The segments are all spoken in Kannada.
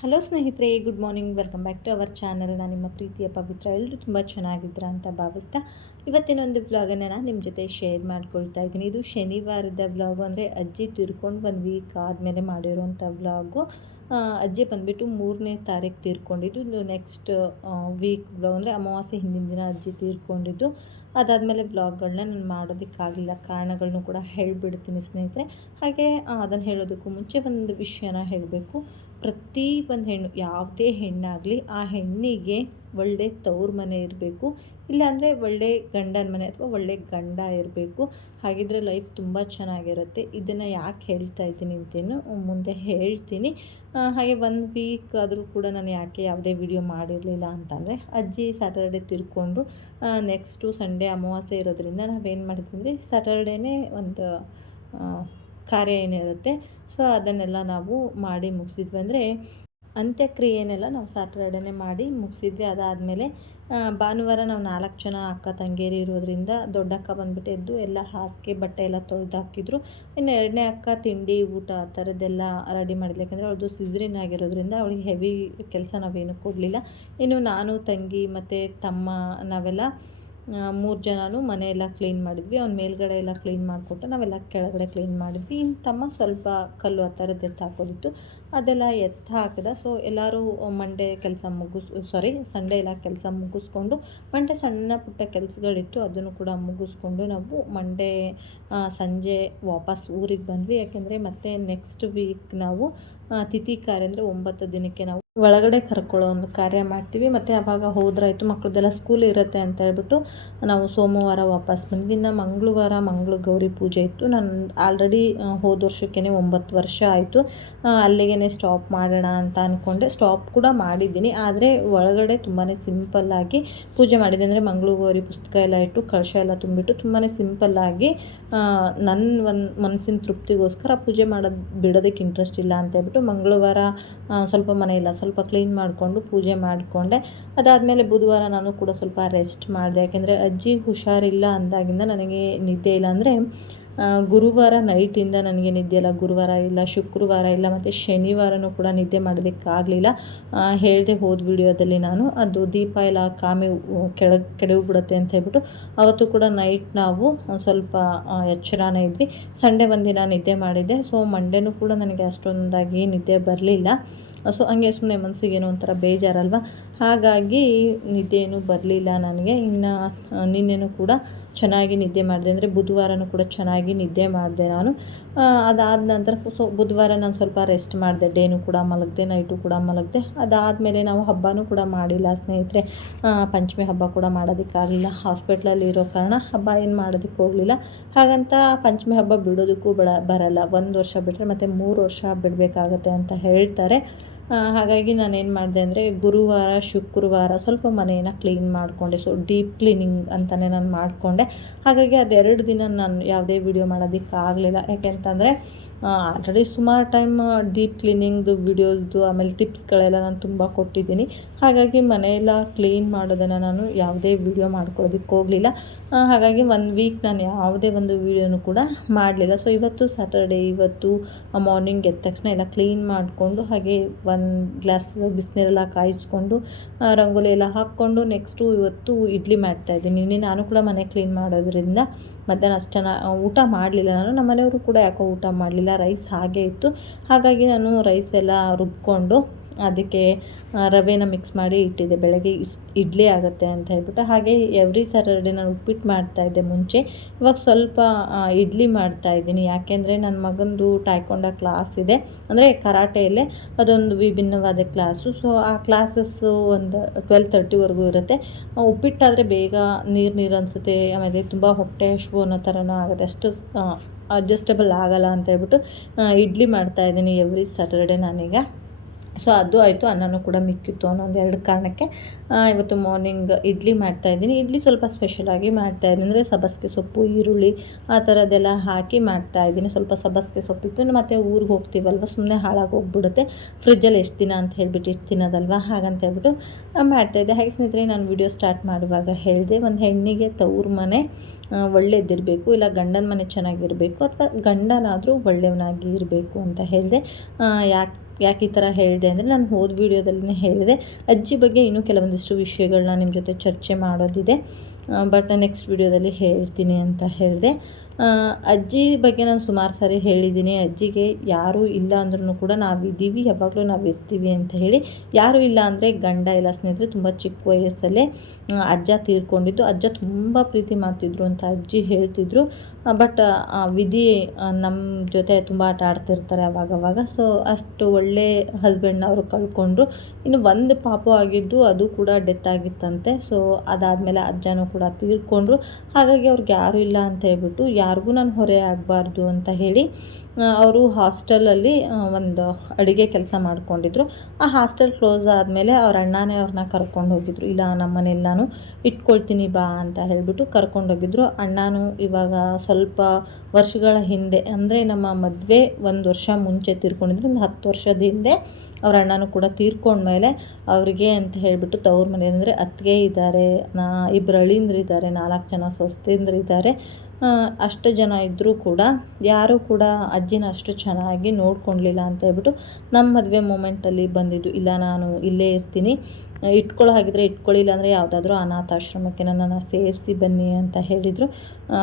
ಹಲೋ ಸ್ನೇಹಿತರೆ good morning welcome back to our channel ನಾನು ನಿಮ್ಮ ಪ್ರೀತಿಯ ಪವಿತ್ರ. ಎಲ್ಲರೂ ತುಂಬ ಚೆನ್ನಾಗಿದ್ದೀರಾ ಅಂತ ಭಾವಿಸ್ತಾ ಇವತ್ತಿನ ಒಂದು ವ್ಲಾಗನ್ನು ನಾನು ನಿಮ್ಮ ಜೊತೆ ಶೇರ್ ಮಾಡ್ಕೊಳ್ತಾ ಇದ್ದೀನಿ. ಇದು ಶನಿವಾರದ ವ್ಲಾಗು ಅಂದರೆ ಅಜ್ಜಿ ತಿರ್ಕೊಂಡು ಒಂದು ವೀಕ್ ಆದಮೇಲೆ ಮಾಡಿರೋಂಥ ವ್ಲಾಗು ಅಜ್ಜಿ ಬಂದುಬಿಟ್ಟು ಮೂರನೇ ತಾರೀಕು ತೀರ್ಕೊಂಡಿದ್ದು. ನೆಕ್ಸ್ಟ್ ವೀಕ್ ಅಂದರೆ ಅಮಾವಾಸ್ಯೆ ಹಿಂದಿನ ದಿನ ಅಜ್ಜಿ ತೀರ್ಕೊಂಡಿದ್ದು. ಅದಾದಮೇಲೆ ವ್ಲಾಗ್ಗಳನ್ನ ನಾನು ಮಾಡೋದಕ್ಕಾಗಲಿಲ್ಲ ಕಾರಣಗಳನ್ನೂ ಕೂಡ ಹೇಳಿಬಿಡ್ತೀನಿ ಸ್ನೇಹಿತರೆ. ಹಾಗೆ ಅದನ್ನು ಹೇಳೋದಕ್ಕೂ ಮುಂಚೆ ಒಂದು ವಿಷಯನ ಹೇಳಬೇಕು. ಪ್ರತಿ ಒಂದು ಹೆಣ್ಣು, ಯಾವುದೇ ಹೆಣ್ಣಾಗಲಿ ಆ ಹೆಣ್ಣಿಗೆ ಒಳ್ಳೆ ತವ್ರ ಮನೆ ಇರಬೇಕು. ಇಲ್ಲಾಂದರೆ ಒಳ್ಳೆ ಗಂಡನ ಮನೆ ಅಥವಾ ಒಳ್ಳೆ ಗಂಡ ಇರಬೇಕು. ಹಾಗಿದ್ರೆ ಲೈಫ್ ತುಂಬ ಚೆನ್ನಾಗಿರುತ್ತೆ. ಇದನ್ನು ಯಾಕೆ ಹೇಳ್ತಾ ಇದ್ದೀನಿ ಅಂತೇನು ಮುಂದೆ ಹೇಳ್ತೀನಿ. ಹಾಗೆ ಒಂದು ವೀಕ್ ಆದರೂ ಕೂಡ ನಾನು ಯಾಕೆ ಯಾವುದೇ ವಿಡಿಯೋ ಮಾಡಿರಲಿಲ್ಲ ಅಂತಂದರೆ, ಅಜ್ಜಿ ಸ್ಯಾಟರ್ಡೆ ತಿರ್ಕೊಂಡ್ರು ನೆಕ್ಸ್ಟು ಸಂಡೇ ಅಮಾವಾಸ್ಯೆ ಇರೋದ್ರಿಂದ ನಾವೇನು ಮಾಡಿದ್ವಿ ಸ್ಯಾಟರ್ಡೇನೇ ಒಂದು ಕಾರ್ಯ ಏನಿರುತ್ತೆ. ಸೊ ಅದನ್ನೆಲ್ಲ ನಾವು ಮಾಡಿ ಮುಗಿಸಿದ್ವಿ ಅಂದರೆ ಅಂತ್ಯಕ್ರಿಯೆನೆಲ್ಲ ನಾವು ಸ್ಯಾಟರ್ಡೇನೆ ಮಾಡಿ ಮುಗಿಸಿದ್ವಿ. ಅದಾದಮೇಲೆ ಭಾನುವಾರ ನಾವು ನಾಲ್ಕು ಜನ ಅಕ್ಕ ತಂಗೇರಿ ಇರೋದ್ರಿಂದ ದೊಡ್ಡಕ್ಕ ಬಂದ್ಬಿಟ್ಟು ಎದ್ದು ಎಲ್ಲ ಹಾಸಿಗೆ ಬಟ್ಟೆ ಎಲ್ಲ ತೊಳೆದು ಹಾಕಿದ್ರು ಇನ್ನು ಎರಡನೇ ಅಕ್ಕ ತಿಂಡಿ, ಊಟ ಆ ಥರದ್ದೆಲ್ಲ ರೆಡಿ ಮಾಡಿದ್ಲು. ಯಾಕಂದರೆ ಅವ್ರದ್ದು ಸಿಝರಿನ್ ಆಗಿರೋದ್ರಿಂದ ಅವಳಿಗೆ ಹೆವಿ ಕೆಲಸ ನಾವೇನು ಕೊಡಲಿಲ್ಲ. ಇನ್ನು ನಾನು, ತಂಗಿ ಮತ್ತು ತಮ್ಮ ನಾವೆಲ್ಲ ಮೂರು ಜನನೂ ಮನೆಯೆಲ್ಲ ಕ್ಲೀನ್ ಮಾಡಿದ್ವಿ. ಅವ್ನ ಮೇಲ್ಗಡೆ ಎಲ್ಲ ಕ್ಲೀನ್ ಮಾಡಿಕೊಟ್ಟು ನಾವೆಲ್ಲ ಕೆಳಗಡೆ ಕ್ಲೀನ್ ಮಾಡಿದ್ವಿ. ಇನ್ನು ತಮ್ಮ ಸ್ವಲ್ಪ ಕಲ್ಲು ಆ ಥರದ್ದು ಎತ್ತು ಹಾಕೋದಿತ್ತು ಅದೆಲ್ಲ ಎತ್ತ ಹಾಕಿದ. ಸೊ ಎಲ್ಲರೂ ಮಂಡೇ ಕೆಲಸ ಮುಗಿಸ್ ಸಾರಿ ಸಂಡೇ ಎಲ್ಲ ಕೆಲಸ ಮುಗಿಸ್ಕೊಂಡು, ಮಂಡೆ ಸಣ್ಣ ಪುಟ್ಟ ಕೆಲಸಗಳಿತ್ತು. ಅದನ್ನು ಕೂಡ ಮುಗಿಸ್ಕೊಂಡು ನಾವು ಮಂಡೇ ಸಂಜೆ ವಾಪಸ್ ಊರಿಗೆ ಬಂದ್ವಿ. ಯಾಕೆಂದರೆ ಮತ್ತೆ ನೆಕ್ಸ್ಟ್ ವೀಕ್ ನಾವು ತಿಥಿ ಕಾರ್ಯ ಅಂದರೆ ಒಂಬತ್ತು ದಿನಕ್ಕೆ ನಾವು ಒಳಗಡೆ ಕರ್ಕೊಳ್ಳೋ ಒಂದು ಕಾರ್ಯ ಮಾಡ್ತೀವಿ. ಮತ್ತು ಆವಾಗ ಹೋದ್ರಾಯಿತು ಮಕ್ಕಳದೆಲ್ಲ ಸ್ಕೂಲ್ ಇರುತ್ತೆ ಅಂತ ಹೇಳ್ಬಿಟ್ಟು ನಾವು ಸೋಮವಾರ ವಾಪಸ್ ಬಂದ್ವಿ. ಇನ್ನು ಮಂಗಳವಾರ ಮಂಗಳ ಗೌರಿ ಪೂಜೆ ಇತ್ತು. ನಾನು ಆಲ್ರೆಡಿ ಹೋದ ವರ್ಷಕ್ಕೇ ಒಂಬತ್ತು ವರ್ಷ ಆಯಿತು. ಅಲ್ಲಿಗೆ ಸ್ಟಾಪ್ ಮಾಡೋಣ ಅಂತ ಅಂದ್ಕೊಂಡೆ ಸ್ಟಾಪ್ ಕೂಡ ಮಾಡಿದ್ದೀನಿ. ಆದರೆ ಒಳಗಡೆ ತುಂಬಾ ಸಿಂಪಲ್ಲಾಗಿ ಪೂಜೆ ಮಾಡಿದೆ ಅಂದರೆ ಮಂಗಳ ಗೌರಿ ಪುಸ್ತಕ ಎಲ್ಲ ಇಟ್ಟು ಕಳಶ ಎಲ್ಲ ತುಂಬಿಟ್ಟು ತುಂಬಾ ಸಿಂಪಲ್ಲಾಗಿ ನನ್ನ ಒಂದು ಮನಸ್ಸಿನ ತೃಪ್ತಿಗೋಸ್ಕರ ಪೂಜೆ ಮಾಡೋದು ಬಿಡೋದಕ್ಕೆ ಇಂಟ್ರೆಸ್ಟ್ ಇಲ್ಲ ಅಂತ ಹೇಳ್ಬಿಟ್ಟು ಮಂಗಳವಾರ ಸ್ವಲ್ಪ ಮನೆಯೆಲ್ಲ ಸ್ವಲ್ಪ ಕ್ಲೀನ್ ಮಾಡಿಕೊಂಡು ಪೂಜೆ ಮಾಡಿಕೊಂಡೆ. ಅದಾದಮೇಲೆ ಬುಧವಾರ ನಾನು ಕೂಡ ಸ್ವಲ್ಪ ರೆಸ್ಟ್ ಮಾಡಿದೆ. ಯಾಕೆಂದರೆ ಅಜ್ಜಿ ಹುಷಾರಿಲ್ಲ ಅಂದಾಗಿಂದ ನನಗೆ ನಿದ್ದೆ ಇಲ್ಲ. ಅಂದರೆ ಗುರುವಾರ ನೈಟಿಂದ ನನಗೆ ನಿದ್ದೆ ಇಲ್ಲ. ಗುರುವಾರ ಇಲ್ಲ, ಶುಕ್ರವಾರ ಇಲ್ಲ, ಮತ್ತು ಶನಿವಾರನೂ ಕೂಡ ನಿದ್ದೆ ಮಾಡೋದಕ್ಕಾಗಲಿಲ್ಲ ಹೇಳಿದೆ ಹೋದ ವಿಡಿಯೋದಲ್ಲಿ ನಾನು, ಅದು ದೀಪ ಎಲ್ಲ ಕಾಮೆ ಕೆಳಗೆ, ಕೆಡವು ಬಿಡುತ್ತೆ ಅಂತ ಹೇಳ್ಬಿಟ್ಟು, ಅವತ್ತು ಕೂಡ ನೈಟ್ ನಾವು ಸ್ವಲ್ಪ ಎಚ್ಚರಾನೇ ಇದ್ವಿ. ಸಂಡೇ ಒಂದಿನ ನಿದ್ದೆ ಮಾಡಿದ್ದೆ. ಸೊ ಮಂಡೇನೂ ಕೂಡ ನನಗೆ ಅಷ್ಟೊಂದಾಗಿ ನಿದ್ದೆ ಬರಲಿಲ್ಲ. ಸೊ ಹಂಗೆ ಸುಮ್ಮನೆ ಮನಸ್ಸಿಗೆ ಏನೋ ಒಂಥರ ಬೇಜಾರಲ್ವ? ಹಾಗಾಗಿ ನಿದ್ದೆನೂ ಬರಲಿಲ್ಲ ನನಗೆ. ಇನ್ನು ನಿನ್ನೆನೂ ಕೂಡ ಚೆನ್ನಾಗಿ ನಿದ್ದೆ ಮಾಡಿದೆ. ಅಂದರೆ ಬುಧವಾರನೂ ಕೂಡ ಚೆನ್ನಾಗಿ ನಿದ್ದೆ ಮಾಡಿದೆ ನಾನು. ಅದಾದ ನಂತರ ಸೊ ಬುಧವಾರ ನಾನು ಸ್ವಲ್ಪ ರೆಸ್ಟ್ ಮಾಡಿದೆ. ಡೇನೂ ಕೂಡ ಮಲಗಿದೆ ನೈಟು ಕೂಡ ಮಲಗಿದೆ. ಅದಾದಮೇಲೆ ನಾವು ಹಬ್ಬನೂ ಕೂಡ ಮಾಡಿಲ್ಲ ಸ್ನೇಹಿತರೆ. ಪಂಚಮಿ ಹಬ್ಬ ಕೂಡ ಮಾಡೋದಕ್ಕಾಗಲಿಲ್ಲ. ಹಾಸ್ಪಿಟ್ಲಲ್ಲಿ ಇರೋ ಕಾರಣ ಹಬ್ಬ ಏನು ಮಾಡೋದಕ್ಕೆ ಹೋಗಲಿಲ್ಲ. ಹಾಗಂತ ಪಂಚಮಿ ಹಬ್ಬ ಬಿಡೋದಕ್ಕೂ ಬಡ ಬರಲ್ಲ. ಒಂದು ವರ್ಷ ಬಿಟ್ಟರೆ ಮತ್ತು ಮೂರು ವರ್ಷ ಬಿಡಬೇಕಾಗತ್ತೆ ಅಂತ ಹೇಳ್ತಾರೆ. ಹಾಗಾಗಿ ನಾನೇನು ಮಾಡಿದೆ ಅಂದರೆ ಗುರುವಾರ, ಶುಕ್ರವಾರ ಸ್ವಲ್ಪ ಮನೆಯನ್ನು ಕ್ಲೀನ್ ಮಾಡಿಕೊಂಡೆ. ಸೊ ಡೀಪ್ ಕ್ಲೀನಿಂಗ್ ಅಂತಲೇ ನಾನು ಮಾಡಿಕೊಂಡೆ. ಹಾಗಾಗಿ ಅದೆರಡು ದಿನ ನಾನು ಯಾವುದೇ ವಿಡಿಯೋ ಮಾಡೋದಕ್ಕಾಗಲಿಲ್ಲ. ಯಾಕೆಂತಂದರೆ ಆಲ್ರೆಡಿ ಸುಮಾರು ಟೈಮ್ ಡೀಪ್ ಕ್ಲೀನಿಂಗ್ದು ವಿಡಿಯೋಸ್ದು ಆಮೇಲೆ ಟಿಪ್ಸ್ಗಳೆಲ್ಲ ನಾನು ತುಂಬ ಕೊಟ್ಟಿದ್ದೀನಿ. ಹಾಗಾಗಿ ಮನೆಯೆಲ್ಲ ಕ್ಲೀನ್ ಮಾಡೋದನ್ನು ನಾನು ಯಾವುದೇ ವಿಡಿಯೋ ಮಾಡ್ಕೊಳ್ಳೋದಕ್ಕೆ ಹೋಗಲಿಲ್ಲ. ಹಾಗಾಗಿ ಒನ್ ವೀಕ್ ನಾನು ಯಾವುದೇ ಒಂದು ವೀಡಿಯೋನು ಕೂಡ ಮಾಡಲಿಲ್ಲ. ಸೊ ಇವತ್ತು ಸ್ಯಾಟರ್ಡೇ ಇವತ್ತು ಮಾರ್ನಿಂಗ್ ಎದ್ದ ತಕ್ಷಣ ಎಲ್ಲ ಕ್ಲೀನ್ ಮಾಡಿಕೊಂಡು, ಹಾಗೆ ಒಂದು ಗ್ಲಾಸ್ ಬಿಸಿನೀರೆಲ್ಲ ಕಾಯಿಸ್ಕೊಂಡು ರಂಗೋಲಿ ಎಲ್ಲ ಹಾಕ್ಕೊಂಡು ನೆಕ್ಸ್ಟು ಇವತ್ತು ಇಡ್ಲಿ ಮಾಡ್ತಾಯಿದ್ದೀನಿ ನಿನ್ನೆ ನಾನು ಕೂಡ ಮನೆ ಕ್ಲೀನ್ ಮಾಡೋದ್ರಿಂದ ಮಧ್ಯಾಹ್ನ ಅಷ್ಟು ಚೆನ್ನಾಗಿ ಊಟ ಮಾಡಲಿಲ್ಲ ನಾನು. ನಮ್ಮ ಮನೆಯವರು ಕೂಡ ಯಾಕೋ ಊಟ ಮಾಡಲಿಲ್ಲ. ರೈಸ್ ಹಾಗೆ ಇತ್ತು. ಹಾಗಾಗಿ ನಾನು ರೈಸ್ ಎಲ್ಲ ರುಬ್ಕೊಂಡು ಅದಕ್ಕೆ ರವೆನ ಮಿಕ್ಸ್ ಮಾಡಿ ಇಟ್ಟಿದ್ದೆ. ಬೆಳಗ್ಗೆ ಇಸ್, ಇಡ್ಲಿ ಆಗುತ್ತೆ ಅಂತ ಹೇಳ್ಬಿಟ್ಟು. ಹಾಗೆ ಎವ್ರಿ ಸ್ಯಾಟರ್ಡೆ ನಾನು ಉಪ್ಪಿಟ್ಟು ಮಾಡ್ತಾಯಿದ್ದೆ ಮುಂಚೆ. ಇವಾಗ ಸ್ವಲ್ಪ ಇಡ್ಲಿ ಮಾಡ್ತಾ ಇದ್ದೀನಿ. ಯಾಕೆಂದರೆ ನನ್ನ ಮಗಂದು ಟಾಯ್ಕೊಂಡ ಕ್ಲಾಸ್ ಇದೆ. ಅಂದರೆ ಕರಾಟೆಯಲ್ಲೇ ಅದೊಂದು ವಿಭಿನ್ನವಾದ ಕ್ಲಾಸು ಸೊ ಆ ಕ್ಲಾಸಸ್ಸು ಒಂದು ಟ್ವೆಲ್ ತರ್ಟಿವರೆಗೂ ಇರುತ್ತೆ. ಉಪ್ಪಿಟ್ಟಾದರೆ ಬೇಗ ನೀರು ನೀರು ಅನಿಸುತ್ತೆ. ಆಮೇಲೆ ತುಂಬ ಹೊಟ್ಟೆ ಹಶು ಅನ್ನೋ ಥರನೂ ಆಗುತ್ತೆ. ಅಷ್ಟು ಅಡ್ಜಸ್ಟಬಲ್ ಆಗಲ್ಲ ಅಂತ ಹೇಳ್ಬಿಟ್ಟು ಇಡ್ಲಿ ಮಾಡ್ತಾ ಇದ್ದೀನಿ ಎವ್ರಿ ಸ್ಯಾಟರ್ಡೆ ನಾನೀಗ. ಸೊ ಅದು ಆಯಿತು, ಅನ್ನನೂ ಕೂಡ ಮಿಕ್ಕಿತ್ತು ಅನ್ನೋ ಎರಡು ಕಾರಣಕ್ಕೆ. ಇವತ್ತು ಮಾರ್ನಿಂಗ್ ಇಡ್ಲಿ ಮಾಡ್ತಾ ಇದ್ದೀನಿ. ಇಡ್ಲಿ ಸ್ವಲ್ಪ ಸ್ಪೆಷಲಾಗಿ ಮಾಡ್ತಾಯಿದ್ದೀನಿ ಅಂದರೆ ಸಬಸ್ಗೆ ಸೊಪ್ಪು, ಈರುಳ್ಳಿ ಆ ಥರದ್ದೆಲ್ಲ ಹಾಕಿ ಮಾಡ್ತಾ ಇದ್ದೀನಿ. ಸ್ವಲ್ಪ ಸಬಸಿಗೆ ಸೊಪ್ಪಿತ್ತು. ಮತ್ತು ಊರಿಗೆ ಹೋಗ್ತೀವಲ್ವ ಸುಮ್ಮನೆ ಹಾಳಾಗಿ ಹೋಗ್ಬಿಡುತ್ತೆ. ಫ್ರಿಜ್ಜಲ್ಲಿ ಎಷ್ಟು ದಿನ ಅಂತ ಹೇಳಿಬಿಟ್ಟು ಇಷ್ಟು ತಿನ್ನೋದಲ್ವ ಹಾಗಂತ ಹೇಳ್ಬಿಟ್ಟು ಮಾಡ್ತಾಯಿದ್ದೆ ಹಾಗೆ ಸ್ನೇಹಿತರೆ, ನಾನು ವಿಡಿಯೋ ಸ್ಟಾರ್ಟ್ ಮಾಡುವಾಗ ಹೇಳಿದೆ, ಒಂದು ಹೆಣ್ಣಿಗೆ ತವ್ರ ಮನೆ ಒಳ್ಳೇದಿರಬೇಕು, ಇಲ್ಲ ಗಂಡನ ಮನೆ ಚೆನ್ನಾಗಿರಬೇಕು, ಅಥವಾ ಗಂಡನಾದರೂ ಒಳ್ಳೆಯವನಾಗಿ ಇರಬೇಕು ಅಂತ ಹೇಳಿದೆ. ಯಾಕೆ ಯಾಕೆ ಈ ಥರ ಹೇಳಿದೆ ಅಂದರೆ ನಾನು ಹೋದ ವೀಡಿಯೋದಲ್ಲಿ ಹೇಳಿದೆ. ಅಜ್ಜಿ ಬಗ್ಗೆ ಇನ್ನೂ ಕೆಲವೊಂದಿಷ್ಟು ವಿಷಯಗಳನ್ನ ನಿಮ್ಮ ಜೊತೆ ಚರ್ಚೆ ಮಾಡೋದಿದೆ. ಬಟ್ ನೆಕ್ಸ್ಟ್ ವಿಡಿಯೋದಲ್ಲಿ ಹೇಳ್ತೀನಿ ಅಂತ ಹೇಳಿದೆ. ಅಜ್ಜಿ ಬಗ್ಗೆ ನಾನು ಸುಮಾರು ಸಾರಿ ಹೇಳಿದ್ದೀನಿ. ಅಜ್ಜಿಗೆ ಯಾರೂ ಇಲ್ಲ ಅಂದ್ರೂ ಕೂಡ ನಾವಿದ್ದೀವಿ ಯಾವಾಗಲೂ ನಾವು ಇರ್ತೀವಿ ಅಂತ ಹೇಳಿ. ಯಾರೂ ಇಲ್ಲ ಅಂದರೆ ಗಂಡ ಇಲ್ಲ ಸ್ನೇಹಿತರೆ ತುಂಬ ಚಿಕ್ಕ ವಯಸ್ಸಲ್ಲೇ ಅಜ್ಜ ತೀರ್ಕೊಂಡಿದ್ದು. ಅಜ್ಜ ತುಂಬ ಪ್ರೀತಿ ಮಾಡ್ತಿದ್ರು ಅಂತ ಅಜ್ಜಿ ಹೇಳ್ತಿದ್ರು. ಬಟ್ ವಿಧಿ ನಮ್ಮ ಜೊತೆ ತುಂಬ ಆಟ ಆಡ್ತಿರ್ತಾರೆ ಅವಾಗವಾಗ. ಸೊ ಅಷ್ಟು ಒಳ್ಳೆ ಹಸ್ಬೆಂಡ್ನವರು ಕಳ್ಕೊಂಡ್ರು. ಇನ್ನು ಒಂದು ಪಾಪು ಆಗಿದ್ದು ಅದು ಕೂಡ ಡೆತ್ ಆಗಿತ್ತಂತೆ. ಸೊ ಅದಾದಮೇಲೆ ಅಜ್ಜನೂ ಕೂಡ ತೀರ್ಕೊಂಡ್ರು. ಹಾಗಾಗಿ ಅವ್ರಿಗೆ ಯಾರೂ ಇಲ್ಲ ಅಂತ ಹೇಳ್ಬಿಟ್ಟು ಯಾರಿಗೂ ನಾನು ಹೊರೆ ಆಗಬಾರ್ದು ಅಂತ ಹೇಳಿ ಅವರು ಹಾಸ್ಟೆಲಲ್ಲಿ ಒಂದು ಅಡುಗೆ ಕೆಲಸ ಮಾಡ್ಕೊಂಡಿದ್ರು. ಆ ಹಾಸ್ಟೆಲ್ ಕ್ಲೋಸ್ ಆದಮೇಲೆ ಅವ್ರ ಅಣ್ಣನೇ ಅವ್ರನ್ನ ಕರ್ಕೊಂಡು ಹೋಗಿದ್ರು. ಇಲ್ಲ ನಮ್ಮ ಮನೇಲಿ ನಾನು ಇಟ್ಕೊಳ್ತೀನಿ ಬಾ ಅಂತ ಹೇಳಿಬಿಟ್ಟು ಕರ್ಕೊಂಡೋಗಿದ್ರು ಅಣ್ಣನೂ ಇವಾಗ ಸ್ವಲ್ಪ ವರ್ಷಗಳ ಹಿಂದೆ, ಅಂದರೆ ನಮ್ಮ ಮದುವೆ ಒಂದು ವರ್ಷ ಮುಂಚೆ ತೀರ್ಕೊಂಡಿದ್ರು. ಒಂದು ಹತ್ತು ವರ್ಷದ ಹಿಂದೆ ಅವ್ರ ಅಣ್ಣನೂ ಕೂಡ ತೀರ್ಕೊಂಡ್ಮೇಲೆ ಅವರಿಗೆ ಅಂತ ಹೇಳಿಬಿಟ್ಟು ತವ್ರ ಮನೆ ಅಂದರೆ ಅತ್ತಿಗೆ ಇದ್ದಾರೆ. ನಾ ಇಬ್ಬರು ಅಳಿಂದ್ರಿದ್ದಾರೆ ನಾಲ್ಕು ಜನ ಇದ್ದಾರೆ ಅಷ್ಟು ಜನ ಇದ್ದರೂ ಕೂಡ, ಯಾರೂ ಕೂಡ ಅಜ್ಜಿನ ಅಷ್ಟು ಚೆನ್ನಾಗಿ ನೋಡ್ಕೊಳ್ಲಿಲ್ಲ ಅಂತ ಹೇಳ್ಬಿಟ್ಟು ನಮ್ಮ ಮದುವೆ ಮೂಮೆಂಟಲ್ಲಿ ಬಂದಿದ್ದು, ಇಲ್ಲ ನಾನು ಇಲ್ಲೇ ಇರ್ತೀನಿ. ಇಟ್ಕೊಳ್ಳೋ ಹಾಗಿದ್ರೆ ಇಟ್ಕೊಳ್ಳಿಲ್ಲ ಅಂದರೆ ಯಾವುದಾದ್ರೂ ಅನಾಥಾಶ್ರಮಕ್ಕೆ ನನ್ನನ್ನು ಸೇರಿಸಿ ಬನ್ನಿ ಅಂತ ಹೇಳಿದರು.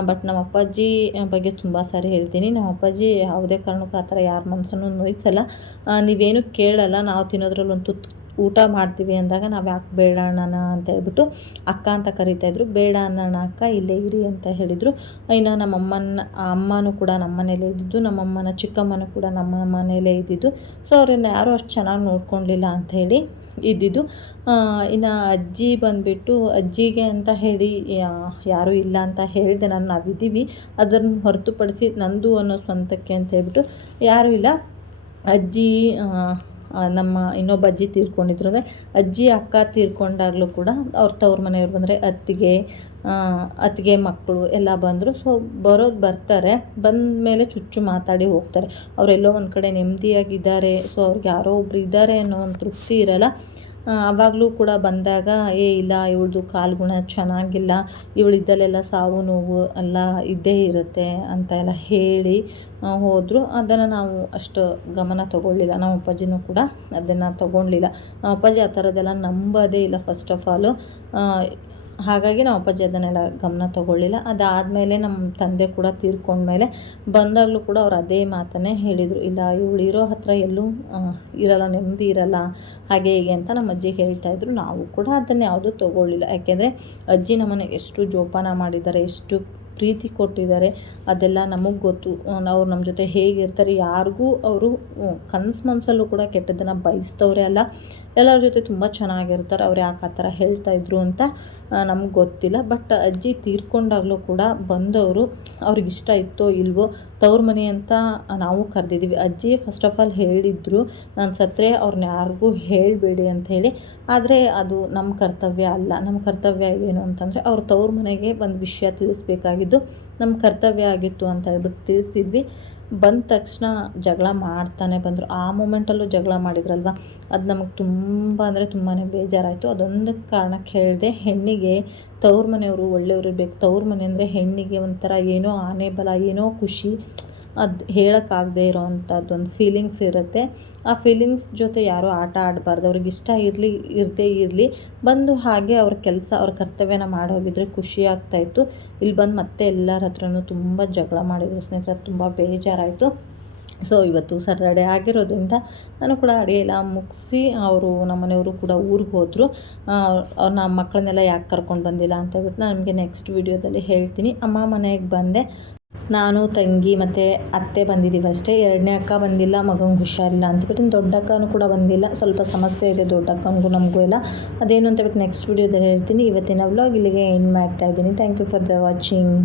ಬಟ್ ನಮ್ಮ ಅಪ್ಪಾಜಿ ಬಗ್ಗೆ ತುಂಬ ಸಾರಿ ಹೇಳ್ತೀನಿ. ನಮ್ಮ ಅಪ್ಪಾಜಿ ಯಾವುದೇ ಕಾರಣಕ್ಕೂ ಆ ಥರ ಯಾರ ಮನಸ್ಸನ್ನು ನೋಯಿಸಲ್ಲ. ನೀವೇನು ಕೇಳಲ್ಲ, ನಾವು ತಿನ್ನೋದ್ರಲ್ಲಿ ಒಂದು ತುತ್ತು ಊಟ ಮಾಡ್ತೀವಿ ಅಂದಾಗ ನಾವು ಯಾಕೆ ಬೇಡ ಅಣ್ಣನ ಅಂತ ಹೇಳ್ಬಿಟ್ಟು ಅಕ್ಕ ಅಂತ ಕರಿತಾಯಿದ್ರು ಬೇಡ ಅಣ್ಣನ ಅಕ್ಕ, ಇಲ್ಲೇ ಇರಿ ಅಂತ ಹೇಳಿದರು. ಇನ್ನು ನಮ್ಮ ಅಮ್ಮನ ಅಮ್ಮನೂ ಕೂಡ ನಮ್ಮ ಮನೇಲೇ ಇದ್ದಿದ್ದು, ನಮ್ಮಮ್ಮನ ಚಿಕ್ಕಮ್ಮನೂ ಕೂಡ ನಮ್ಮ ಮನೇಲೇ ಇದ್ದಿದ್ದು. ಸೊ ಅವ್ರನ್ನ ಯಾರೂ ಅಷ್ಟು ಚೆನ್ನಾಗಿ ನೋಡ್ಕೊಳ್ಲಿಲ್ಲ ಅಂತ ಹೇಳಿ ಇದ್ದಿದ್ದು. ಇನ್ನು ಅಜ್ಜಿ ಬಂದುಬಿಟ್ಟು ಅಜ್ಜಿಗೆ ಅಂತ ಹೇಳಿ ಯಾರೂ ಇಲ್ಲ ಅಂತ ಹೇಳಿದೆ ನಾನು, ನಾವಿದ್ದೀವಿ. ಅದನ್ನು ಹೊರತುಪಡಿಸಿ ನಂದು ಅನ್ನೋ ಸ್ವಂತಕ್ಕೆ ಅಂತ ಹೇಳ್ಬಿಟ್ಟು ಯಾರೂ ಇಲ್ಲ. ಅಜ್ಜಿ ನಮ್ಮ ಇನ್ನೊಬ್ಬ ಅಜ್ಜಿ ತೀರ್ಕೊಂಡಿದ್ರು ಅಂದರೆ, ಅಜ್ಜಿ, ಅಕ್ಕ ತೀರ್ಕೊಂಡಾಗಲೂ ಕೂಡ ಅವ್ರ ತವ್ರ ಮನೆಯವ್ರು ಬಂದರೆ ಅತ್ತಿಗೆ ಅತ್ತಿಗೆ ಮಕ್ಕಳು ಎಲ್ಲ ಬಂದರು. ಸೊ ಬರೋದು ಬರ್ತಾರೆ ಬಂದ ಮೇಲೆ ಚುಚ್ಚು ಮಾತಾಡಿ ಹೋಗ್ತಾರೆ. ಅವರೆಲ್ಲೋ ಒಂದು ಕಡೆ ನೆಮ್ಮದಿಯಾಗಿದ್ದಾರೆ ಸೊ ಅವ್ರಿಗೆ ಯಾರೋ ಒಬ್ರು ಇದ್ದಾರೆ ಅನ್ನೋ ಒಂದು ತೃಪ್ತಿ ಇರಲ್ಲ. ಆವಾಗಲೂ ಕೂಡ ಬಂದಾಗ, ಏ, ಇಲ್ಲ, ಇವಳದು ಕಾಲು ಗುಣ ಚೆನ್ನಾಗಿಲ್ಲ, ಇವಳಿದ್ದಲ್ಲೆಲ್ಲ ಸಾವು ನೋವು ಎಲ್ಲ ಇದ್ದೇ ಇರುತ್ತೆ ಅಂತ ಎಲ್ಲ ಹೇಳಿ ಹೋದರು. ಅದನ್ನು ನಾವು ಅಷ್ಟು ಗಮನ ತಗೊಳ್ಳಿಲ್ಲ. ನಮ್ಮ ಅಪ್ಪಾಜಿನೂ ಕೂಡ ಅದನ್ನು ತೊಗೊಳ್ಲಿಲ್ಲ ನಮ್ಮ ಅಪ್ಪಾಜಿ ಆ ಥರದ್ದೆಲ್ಲ ನಂಬೋದೇ ಇಲ್ಲ ಫಸ್ಟ್ ಆಫ್ ಆಲು ಹಾಗಾಗಿ ನಮ್ಮ ಅಪ್ಪಾಜಿ ಅದನ್ನೆಲ್ಲ ಗಮನ ತೊಗೊಳ್ಳಿಲ್ಲ. ಅದಾದಮೇಲೆ ನಮ್ಮ ತಂದೆ ಕೂಡ ತೀರ್ಕೊಂಡ್ಮೇಲೆ ಬಂದಾಗಲೂ ಕೂಡ ಅವ್ರು ಅದೇ ಮಾತನ್ನೇ ಹೇಳಿದರು. ಇಲ್ಲ, ಇವಳು ಇರೋ ಹತ್ರ ಎಲ್ಲೂ ಇರಲ್ಲ, ನೆಮ್ಮದಿ ಇರಲ್ಲ, ಹಾಗೆ ಹೀಗೆ ಅಂತ ನಮ್ಮ ಅಜ್ಜಿ ಹೇಳ್ತಾ ಇದ್ರು. ನಾವು ಕೂಡ ಅದನ್ನು ಯಾವುದೂ ತೊಗೊಳ್ಳಿಲ್ಲ. ಯಾಕೆಂದರೆ ಅಜ್ಜಿ ನಮ್ಮನೆ ಎಷ್ಟು ಜೋಪಾನ ಮಾಡಿದ್ದಾರೆ, ಎಷ್ಟು ಪ್ರೀತಿ ಕೊಟ್ಟಿದ್ದಾರೆ, ಅದೆಲ್ಲ ನಮಗೆ ಗೊತ್ತು. ಅವ್ರು ನಮ್ಮ ಜೊತೆ ಹೇಗಿರ್ತಾರೆ, ಯಾರಿಗೂ ಅವರು ಕನಸು ಮನಸ್ಸಲ್ಲೂ ಕೂಡ ಕೆಟ್ಟದನ್ನು ಬಯಸ್ತವ್ರೆ ಅಲ್ಲ. ಎಲ್ಲರ ಜೊತೆ ತುಂಬ ಚೆನ್ನಾಗಿರ್ತಾರೆ, ಅವ್ರು ಯಾಕೆ ಆ ಥರ ಹೇಳ್ತಾಯಿದ್ರು ಅಂತ ನಮ್ಗೆ ಗೊತ್ತಿಲ್ಲ. ಬಟ್ ಅಜ್ಜಿ ತೀರ್ಕೊಂಡಾಗಲೂ ಕೂಡ ಬಂದವರು ಅವ್ರಿಗೆ ಇಷ್ಟ ಇತ್ತೋ ಇಲ್ವೋ ತವ್ರ ಮನೆ ಅಂತ ನಾವು ಕರೆದಿದ್ದೀವಿ ಅಜ್ಜಿ ಫಸ್ಟ್ ಆಫ್ ಆಲ್ ಹೇಳಿದ್ರು, ನಾನು ಸತ್ತರೆ ಅವ್ರನ್ನ ಯಾರಿಗೂ ಹೇಳಬೇಡಿ ಅಂತ ಹೇಳಿ. ಆದರೆ ಅದು ನಮ್ಮ ಕರ್ತವ್ಯ ಅಲ್ಲ. ನಮ್ಮ ಕರ್ತವ್ಯ ಏನು ಅಂತಂದರೆ ಅವ್ರ ತವ್ರ ಮನೆಗೆ ಒಂದು ವಿಷಯ ತಿಳಿಸ್ಬೇಕಾಗಿದ್ದು ನಮ್ಮ ಕರ್ತವ್ಯ ಆಗಿತ್ತು ಅಂತ ಹೇಳ್ಬಿಟ್ಟು ತಿಳಿಸಿದ್ವಿ. ಬಂದ ತಕ್ಷಣ ಜಗಳ ಮಾಡ್ತಾನೆ ಬಂದರು. ಆ ಮೂಮೆಂಟಲ್ಲೂ ಜಗಳ ಮಾಡಿದ್ರಲ್ವ? ಅದು ನಮಗೆ ತುಂಬ ಅಂದರೆ ತುಂಬಾ ಬೇಜಾರಾಯಿತು. ಅದೊಂದು ಕಾರಣಕ್ಕೆ ಹೇಳಿದೆ ಹೆಣ್ಣಿಗೆ ತವ್ರ ಮನೆಯವರು ಒಳ್ಳೆಯವರು ಇರಬೇಕು. ತವ್ರ ಮನೆ ಅಂದರೆ ಹೆಣ್ಣಿಗೆ ಒಂಥರ ಏನೋ ಆನೆ ಬಲ, ಏನೋ ಖುಷಿ. ಅದು ಹೇಳೋಕ್ಕಾಗದೇ ಇರೋ ಒಂದು ಫೀಲಿಂಗ್ಸ್ ಇರುತ್ತೆ. ಆ ಫೀಲಿಂಗ್ಸ್ ಜೊತೆ ಯಾರೂ ಆಟ ಆಡಬಾರ್ದು. ಅವ್ರಿಗೆ ಇಷ್ಟ ಇರಲಿ, ಇರದೇ ಇರಲಿ. ಬಂದು ಹಾಗೆ ಅವ್ರ ಕೆಲಸ, ಅವ್ರ ಕರ್ತವ್ಯನ ಮಾಡೋಗಿದ್ರೆ ಖುಷಿ ಆಗ್ತಾಯಿತ್ತು ಇಲ್ಲಿ ಬಂದು ಮತ್ತೆ ಎಲ್ಲರ ಹತ್ರನೂ ತುಂಬ ಜಗಳ ಮಾಡಿದ್ರು. ಸ್ನೇಹಿತರ, ತುಂಬ ಬೇಜಾರಾಯಿತು. ಸೊ ಇವತ್ತು ಸ್ಯಾಟರ್ಡೆ ಆಗಿರೋದ್ರಿಂದ ನಾನು ಕೂಡ ಅಡುಗೆ ಎಲ್ಲ ಮುಗಿಸಿ ಅವರು ನಮ್ಮ ಮನೆಯವರು ಕೂಡ ಊರಿಗೆ ಹೋದರು. ಅವ್ರು ನಮ್ಮ ಮಕ್ಕಳನ್ನೆಲ್ಲ ಯಾಕೆ ಕರ್ಕೊಂಡು ಬಂದಿಲ್ಲ ಅಂತ ಹೇಳ್ಬಿಟ್ಟು ನಾನು ನಿಮಗೆ ನೆಕ್ಸ್ಟ್ ವೀಡಿಯೋದಲ್ಲಿ ಹೇಳ್ತೀನಿ. ಅಮ್ಮ ಮನೆಗೆ ಬಂದೆ. ನಾನು, ತಂಗಿ ಮತ್ತು ಅತ್ತೆ ಬಂದಿದ್ದೀವಿ ಅಷ್ಟೇ. ಎರಡನೇ ಅಕ್ಕ ಬಂದಿಲ್ಲ, ಮಗಂಗೆ ಹುಷಾರಿಲ್ಲ ಅಂತಬಿಟ್ಟು ದೊಡ್ಡ ಅಕ್ಕನೂ ಕೂಡ ಬಂದಿಲ್ಲ. ಸ್ವಲ್ಪ ಸಮಸ್ಯೆ ಇದೆ, ದೊಡ್ಡ ಅಕ್ಕನಿಗೂ ನಮಗೂ ಎಲ್ಲ. ಅದೇನು ಅಂತ ನೆಕ್ಸ್ಟ್ ವೀಡಿಯೋದಲ್ಲಿ ಹೇಳ್ತೀನಿ. ಇವತ್ತಿನ ವ್ಲಾಗ್ ಇಲ್ಲಿಗೆ ಎಂಡ್ ಮಾಡ್ತಾ ಇದ್ದೀನಿ. Thank you for the watching